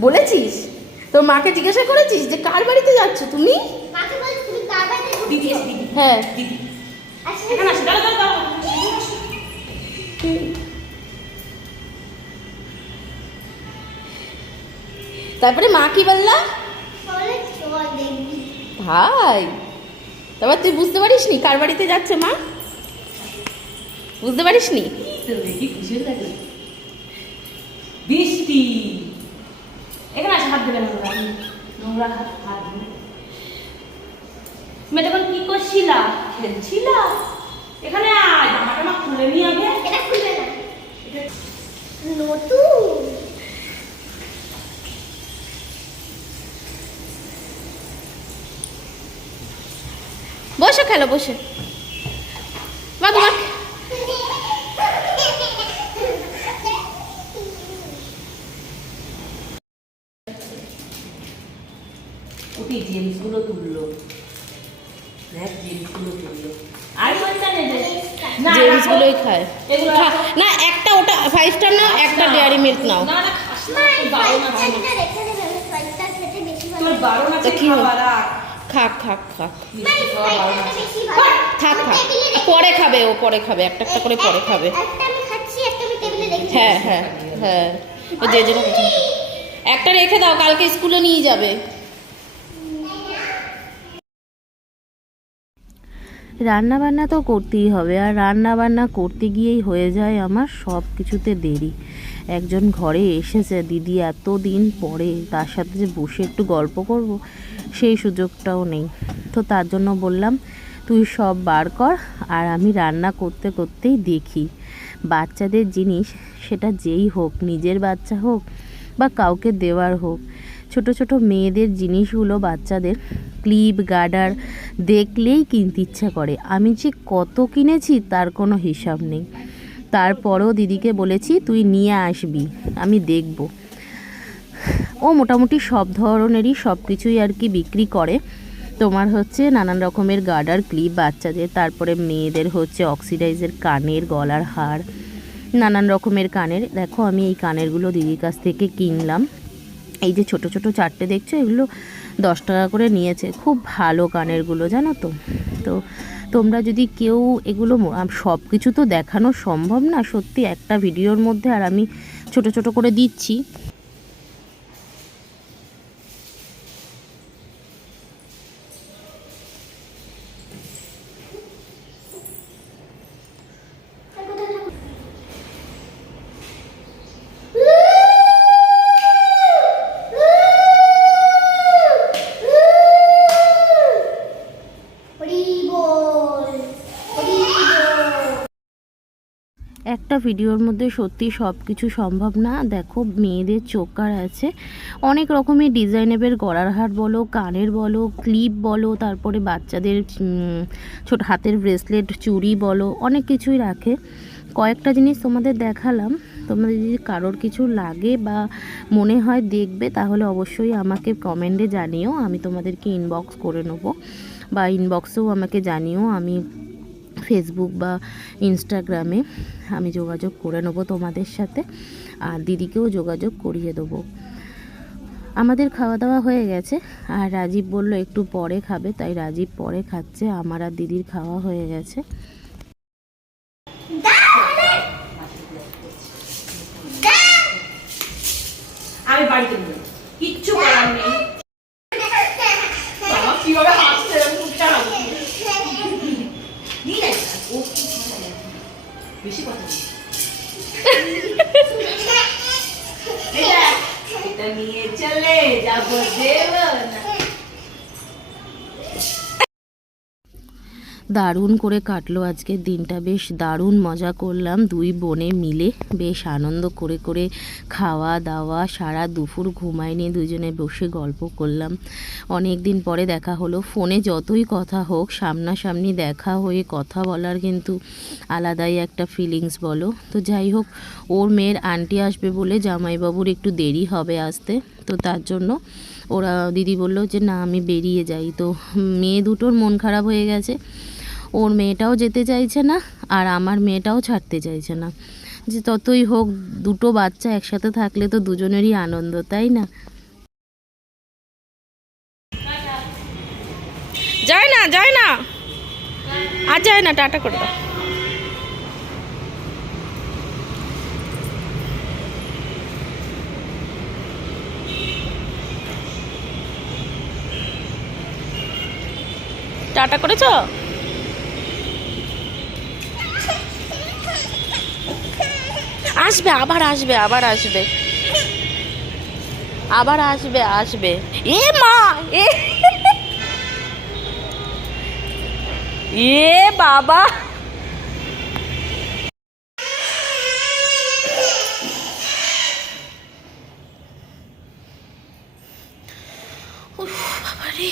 বলেছিস? তোর মাকে জিজ্ঞাসা করেছিস যে কার বাড়িতে যাচ্ছ তুমি? মাকে বলছি তুমি কার বাড়িতে দিদি ঘুরছো? এসে দিদি। হ্যাঁ। দিদি। আচ্ছা, তারপরে মা কি বললা। ভাই তারপর তুই বুঝতে পারিস নি কার বাড়িতে যাচ্ছে মা? বুঝতে পারিস নি বৃষ্টি। হাত নোংরা নোংরা হাত হাত কি করছিলা? খেলছিলা? এখানে আয় জামা টামা খুলে নিয়ে আগে। এটা খুলবে না। নতুন। বসে খেলো বসে। মা তোমার জেমসগুলো তুললো। দেখ জেমসগুলো তুললো। আর কোনটা নেবে? না জেমসগুলোই খায়। খা- না একটা ওটা ফাইভ স্টার নাও একটা ডেয়ারি মিল্ক নাও। না না খাস বারণ আছে। বারণ আছে? খাক খাক খাক। টেবিলে রেখে পরে খাবে ও পরে খাবে। একটা একটা করে পরে খাবে। একটা আমি খাচ্ছি একটা আমি টেবিলে রেখে হ্যাঁ হ্যাঁ হ্যাঁ। ও যে যেটা একটা রেখে দাও কালকে স্কুলে নিয়ে যাবে। রান্না বান্না তো করতেই হবে, আর রান্না বান্না করতে গিয়েই হয়ে যায় আমার সব কিছুতে দেরি। একজন ঘরে এসেছে, দিদি এত দিন পরে তার সাথে যে বসে একটু গল্প করব, সেই সুযোগটাও নেই। তো তার জন্য বললাম, তুই সব বার কর, আর আমি রান্না করতে করতেই দেখি। বাচ্চাদের জিনিস, সেটা যেই হোক, নিজের বাচ্চা হোক, বা কাউকে দেওয়ার হোক ছোট ছোট মেয়েদের জিনিসগুলো বাচ্চাদের ক্লিপ গার্ডার দেখলেই কিনতে ইচ্ছা করে। আমি যে কত কিনেছি তার কোনো হিসাব নেই। তারপরেও দিদিকে বলেছি, তুই নিয়ে আসবি, আমি দেখব। ও মোটামুটি সব ধরনেরই সব কিছুই আর কি বিক্রি করে। তোমার হচ্ছে নানান রকমের গার্ডার ক্লিপ বাচ্চাদের, তারপরে মেয়েদের হচ্ছে অক্সিডাইজের কানের, গলার হার, নানান রকমের কানের। দেখো, আমি এই কানেরগুলো দিদির কাছ থেকে কিনলাম। এই যে ছোট ছোট চারটে দেখছ, এগুলো দশ টাকা করে নিয়েছে। খুব ভালো কানেরগুলো জানো তো? তো তোমরা যদি কেউ এগুলো সব কিছু তো দেখানো সম্ভব না, সত্যি একটা ভিডিওর মধ্যে আর আমি ছোট ছোট করে দিচ্ছি হরি বল হরি বল একটা ভিডিওর মধ্যে সত্যি সব কিছু সম্ভব না। দেখো, মেয়েদের চোকার আছে। অনেক রকমের ডিজাইনেবেল গলার হার বলো, কানের বলো, ক্লিপ বলো, তারপরে বাচ্চাদের ছোট হাতের ব্রেসলেট, চুড়ি বলো, অনেক কিছুই রাখে। কয়েকটা জিনিস তোমাদের দেখালাম। তোমাদের যদি কারোর কিছু লাগে বা মনে হয় দেখবে, তাহলে অবশ্যই আমাকে কমেন্টে জানিও। আমি তোমাদেরকে ইনবক্স করে নেব। বা ইনবক্সেও আমাকে জানিও। আমি ফেসবুক বা ইনস্টাগ্রামে আমি যোগাযোগ করে নেব তোমাদের সাথে, আর দিদিকেও যোগাযোগ করিয়ে দেবো। আমাদের খাওয়া দাওয়া হয়ে গেছে, আর রাজীব বলল একটু পরে খাবে, তাই রাজীব পরে খাচ্ছে, আমার আর দিদির খাওয়া হয়ে গেছে। আমি বাড়িতে কিচ্ছু করার নেই। এটা নিয়ে চলে যাব দারুণ করে কাটলো আজকের দিনটা। বেশ দারুণ মজা করলাম দুই বোনে মিলে। বেশ আনন্দ করে করে খাওয়া দাওয়া সারা দুপুর ঘুমায়নি দুজনে বসে গল্প করলাম। অনেক দিন পরে দেখা হলো। ফোনে যতই কথা হোক, সামনাসামনি দেখা হয়ে কথা বলার কিন্তু আলাদাই একটা ফিলিংস বলো। তো যাই হোক, ওর মেয়ের আন্টি আসবে বলে জামাইবাবুর একটু দেরি হবে আসতে। তো তার জন্য ওরা, দিদি বলল যে, না, আমি বেরিয়ে যাই। তো মেয়ে দুটোর মন খারাপ হয়ে গেছে। ওর মেয়েটাও যেতে চাইছে না, আর আমার মেয়েটাও ছাড়তে চাইছে না। যে ততই হোক, দুটো বাচ্চা একসাথে থাকলে তো দুজনেরই আনন্দ, তাই না? যায় না যায় না। আর যায় না, টাটা করে দাও। টাটা করেছ? আসবে আবার আসবে আবার আসবে। আবার আসবে আসবে। এ মা এ। বাবা। উফ, বাবারে।